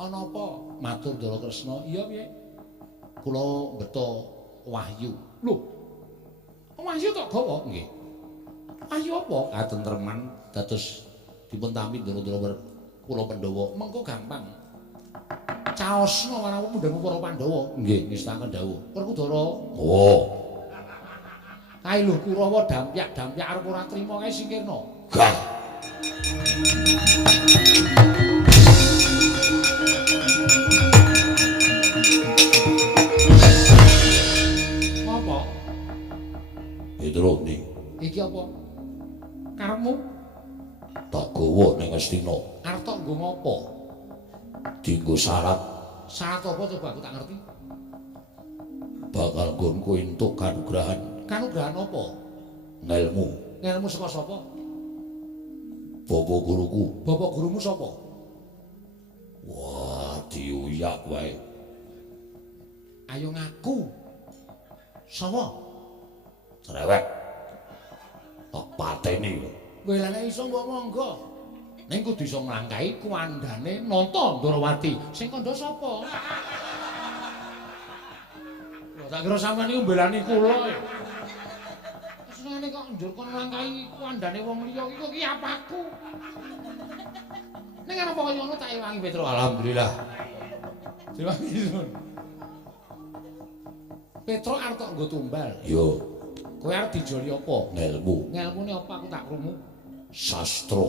Ana apa? Matur Ndara Kresna. Iya piye? Kula mbeta wahyu. Lho. Wahyu tok gawa nggih. Wahyu apa? Katentreman dados dipun tampi Ndara kula Pandhawa. Mengko gampang. Caosna wanawa mundhang para Pandhawa. Nggih, ngestaken dawuh. Werkudara. Oh. Kae lho Kurawa dampyak-dampyak arep ora trima kae singkirna. Gah. Ngopo? Petroni. Iki apa? Karepmu? Tak gawa ning Astina. Arep tak nggo ngopo? Dienggo syarat. Syarat apa coba aku tak ngerti? Bakal nggonku entuk kanugrahan. Kanugrahan apa? Ngelmu. Ngelmu saka sapa? Bapak guruku. Bapak gurumu sapa? Wah, diuyak wae. Ayo ngaku. Sapa? Cerewet. Tak pateni lho. Kowe lha nek iso mbok monggo. Ning kudu iso nglangkahi kuandane Nata Ndarawati. Sing kandha sapa? Tak kira sampeyan niku mbelani kula. Senengane kok njur kon nglangkahi kuandane wong liya iki kok ki apaku. Ning ana apa kaya ngono tak ewangi Petro. Alhamdulillah. Diwangi sun. Petro arep tok nggo tumbal. Yo. Kowe arep dijoli apa? Ngelmu. Ngelmune apa aku tak krungu? Sastra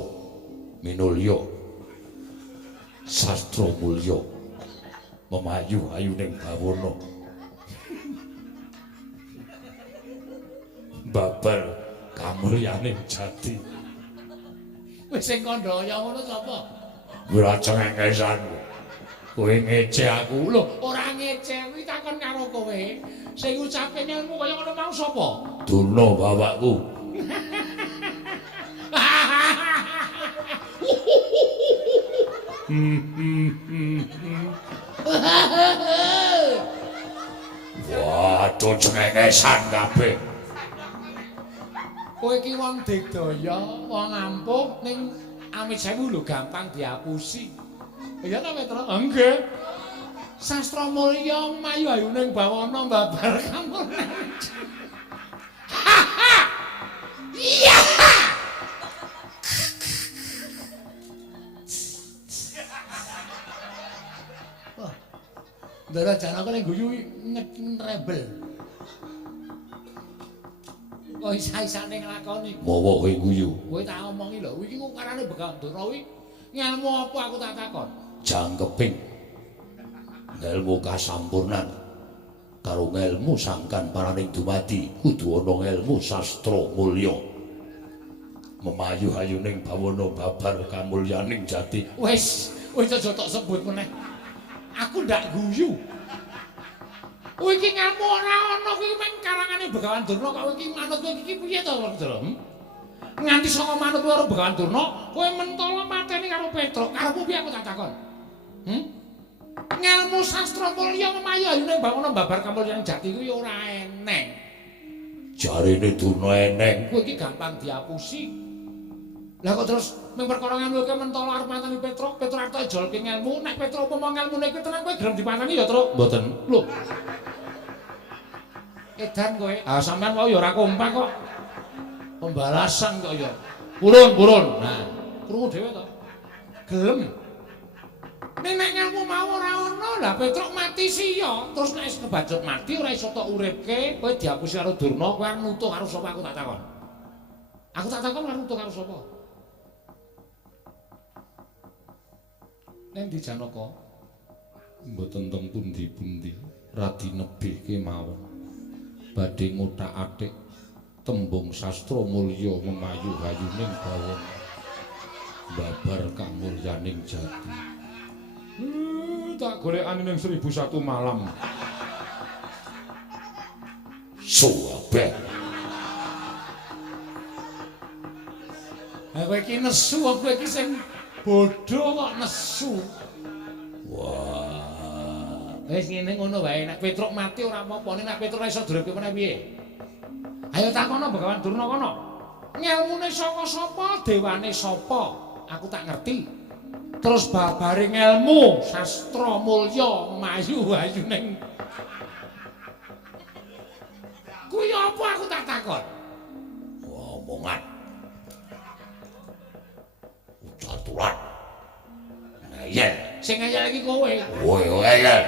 minulya. Sastra mulya. Memayu-ayu ning bawana. Babar kamulyaning jati. Wis sing kandha kaya ngono sapa? Ora cengengesan. Kowe ngece aku. Lho, ora ngece, kuwi takon karo kowe. Sing ngucape ngelmu kaya ngono mau sapa? Durna bapakku. Waduh cengengesan kabeh. Kowe iki wong digdaya, wong ampuh ning amit sewu lho gampang diapusi. Iya ta Petro? Nggih. Sastra mulya mayu-ayu ning bawana babar kamu. Iya. Wah. Ndara Janaka ning guyu rebel. Kok isa-isane nglakoni. Mawa kowe guyu. Kowe tak omongi lho, iki kok karane Begawan Durna kuwi ngelmu apa aku tak takon? Jangkeping. Ngelmu kasampurnan. Karo ngelmu sangkan paraning dumadi kudu ana ngelmu sastra mulya. Memayu-ayu ning bawana babar kamulyaning jati. Wis aja tok sebut meneh. Aku ndak guyu. Kowe iki ngelmu ora ana kuwi mung karangane Begawan Durna kok kowe iki manut kowe iki piye to Petro? Nganti saka manut karo Begawan Durna, kowe mentala mateni karo Petro. Karepmu piye aku tak takon? Ngelmu sastra mulya memayu-ayu ning bawana babar kamulyaning jati kuwi ora eneng. Jarine Durna eneng. Kowe iki gampang diapusi. Lah kok terus mung perkara ngelmu kowe mentala arep mateni Petro, Petro arep jolke ngelmu, nek Petro upama ngelmune kuwi tenan kowe gelem dipateni ya, Tru? Mboten. Lho. Edan kowe. Ah sampean wae ya ora kompak kok. Pembalasan kok ya. Purun. Nah, krungu dhewe to. Gelem. Nek ngelmu mau ora ana, lah Petruk mati siya. Terus nek kebacut mati ora iso tok uripke, kowe diapusi karo Durna, kowe arep nutuh karo sapa aku tak takon. Aku tak takon arep nutuh karo sapa? Nek di Janaka mboten teng pundi-pundi radi nebihke mawon. Badhe nguthak-athik tembung sastra mulya memayu-ayu ning bawana babar kamulyaning jati. Tak golekane ning 1001 malam. Suwabeh. Kowe iki nesu, kowe iki sing bodho kok nesu. Wah. Wis ngene ngono wae, nek Petruk mati ora apa-apa, nek Petruk ora iso duripke meneh piye? Ayo takono Begawan Durna kono. Ngelmune saka sapa, dewane sapa? Aku tak ngerti. terus babaring ilmu sastra mulya mayu-ayu ning kuwi apa aku tak takon omongan ucaturan ngeyel sing ngeyel iki kowe ngeyel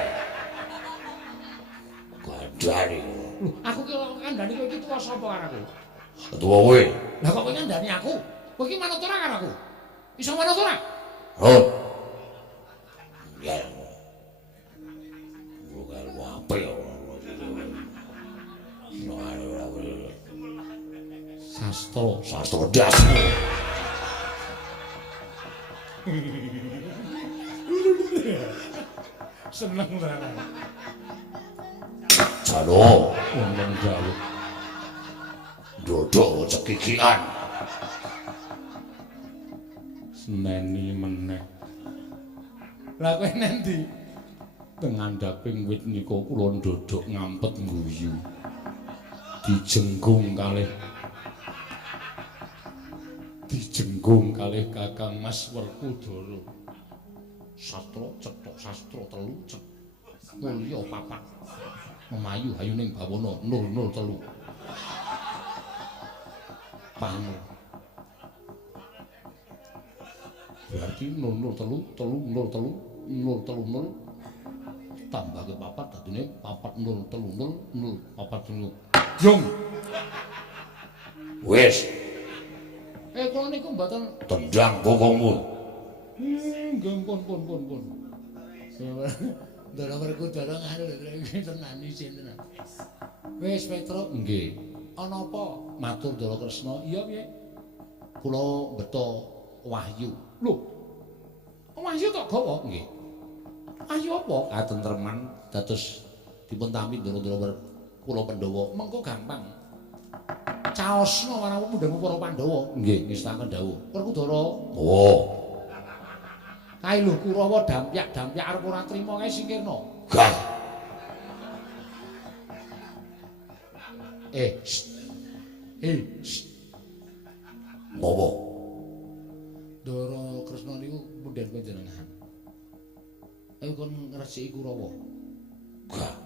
kandhani aku ki kok kandhani kowe iki tuwa sapa karo aku ketua kowe lah kok kowe ngandani aku kowe iki manut ora karo aku iso manut ora Rut. Ya. Bukan apa ya. Sastro dasmu. Seneng banget. Jalo, ngomong jalo. Dodok cekikian. Seneni meneh. Lah kowe nendi? Teng ngandhaping wit nika kula ndodok ngampet ngguyu. Dijenggung kalih Kakang Mas Werkudara. Sastra cethok sastra telu mulya papat. Memayu hayuning bawana 003. Panu. Berarti 003 tambah ke papat dadine 4030 040 Jung. Wis. Kula niku mboten tendang bokongmu. Nggih pun. Ndara Werkudara nganu tenan isin tenan. Wis Petro nggih. Ana apa? Matur Ndara Kresna. Iya piye? Kula beto wahyu. Lho. Wahyu tok gawa nggih. Wahyu apa? Katentreman dados dipun tampi Ndara kula Pandhawa. Mengko gampang. Caosna marang pundhang para Pandhawa. Nggih, ngestaken dawuh. Werkudara. Oh. Kae lho Kurawa dampyak arep ora trima kae singkirna. Gah. Apa? Ndara Kresna niku mundhen panjenengan. Ayo kon ngresiki Kurawa. Gah.